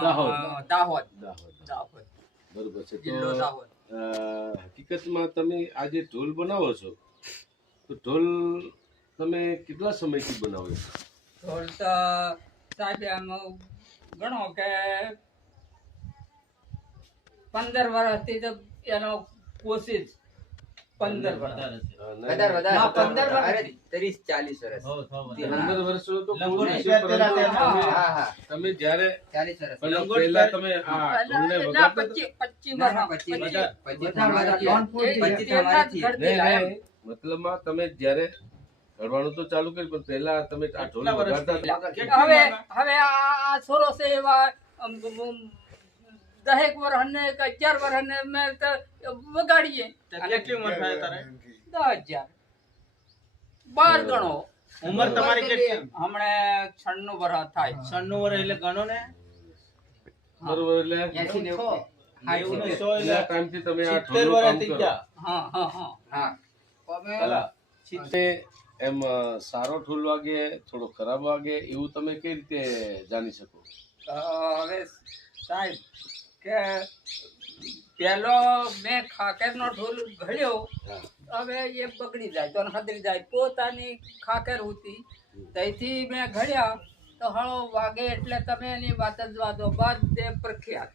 દાહોદ બરોબર છે. જિલ્લો તો દાહોદ. હકીકતમાં તમે આ જે ઢોલ બનાવો છો તો ઢોલ તમે કેટલા સમયથી બનાવો છો? ઢોલ તો સાહેબ આમ ગણો કે 15 વર્ષથી તો એનો કોશિશ 15 વર્ષ ના, 15 વર્ષ 30-40 વર્ષ 15 વર્ષનો તો લંગોટ પૂરું છે, પેલા પરંતુ તેના. તમે- હા. તમે જ્યારે 40 વર્ષ પણ લંગોટ પહેલા તમે આ ઢોલને ના, વગાડતા 25 ના, ના, વર્ષ 25 25 નહીં, મતલબમાં તમે જ્યારે ઘડવાનું તો ચાલુ કર્યું પણ પહેલા તમે આ ઢોલ વગાડતા હતા? હવે આ છોરો છે એવા 10 વર્ષ ને 11 વર્ષ ને મેં તો વગાડીએ. કેટલી ઉંમર થાય તારે? 10,000 12 ગણો. ઉંમર તમારી કેટલી? હમણે 96 વર્ષ થાય. 96 વર્ષ એટલે ગણો ને. બરોબર, એટલે 80-90. 90 ને 100 કેટલા એટલે ટાઈમથી તમે આ 70 ઢોલનું વર્ષ કામ થઈ કરો? ગયા. હા હા હા હા. અમે ભલા. તમે એમ સારો ઢોલ વાગે થોડો ખરાબ વાગે એવું તમે કઈ રીતે જાણી શકો? હવે સાહેબ કે પેલો મેં ખાકેરનો ઢોલ ઘડ્યો, હવે એ બગડી જાય તો હદરી જાય. પોતાની ખાકેર હતી ત્યાંથી મેં ઘડ્યા તો હળો વાગે એટલે તમે એની વાત જ વાદો બધે પ્રખ્યાત.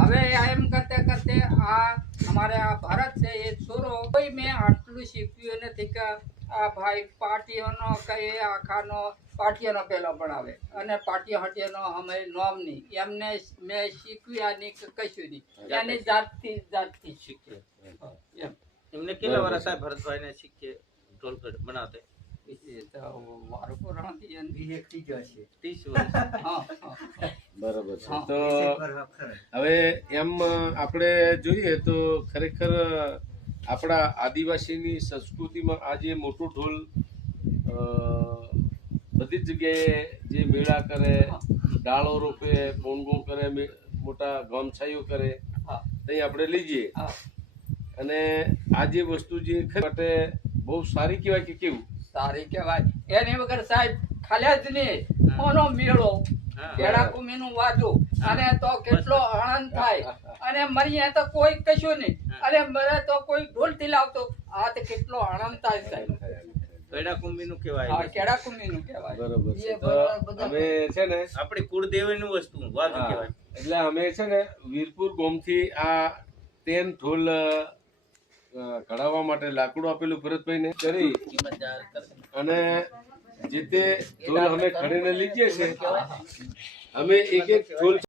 હવે એમ કરતે કરતે આ અમારે આ ભારત છે એ છોરો કોઈ મેં આટલું શીખ્યું નથી કે આ ભાઈ પાર્ટીઓનો કઈ આખાનો પાર્ટીઓનો પેલો બનાવે અને પાર્ટીઓ હટીઓનો અમે નોમ નહીં એમને મેં શીખ્યા નહીં કે કશું નહીં, એની જાતથી શીખે એમ. એમને કેટલા વર્ષ થાય ભરતભાઈ ને શીખે ઢોલ બનાવતે? એ તો વારો પુરાણથી એની 30 વર્ષ. હા બરોબર છે. હા. તો હવે એમ આપણે જોઈએ તો ખરેખર આપણા આદિવાસીની સંસ્કૃતિમાં આ જે મોટો ઢોલ બધી જ જગ્યાએ જે મેળા કરે, ડાળો રોપે, બોંગો કરે, મોટા ગામછાઈઓ કરે, હા ત્યાં આપણે લઈ જઈએ હા અને આ જે વસ્તુ જે ખરેખર માટે બહુ સારી કહેવાય કે કેવું? સારી કહેવાય. એની વગર સાહેબ ખાલ્યા જ નહીં કોનો મેળો હા. કેળાકુમીનું વાજુ અને તો કેટલો આનંદ થાય અને મરીએ તો કોઈ કશું નહીં અને મરે તો કોઈ ઢોલથી લાવતો આ તો કેટલો આનંદ થાય સાહેબ. ગયડા કુંભીનું હા કહેવાય. કેળાકુમીનું કહેવાય. બરોબર છે. એ તો બધા અમે છે ને આપણી કુળદેવીનું વસ્તુ વાજુ હા, કહેવાય. એટલે અમે છે ને વીરપુર ગામથી આ 10 ઢોલ ઘડાવવા માટે લાકડું આપેલું ભરતભાઈને કરી અને જે તે ઢોલ અમે ખડીને લીધીએ છે અમે એક એક ઢોલ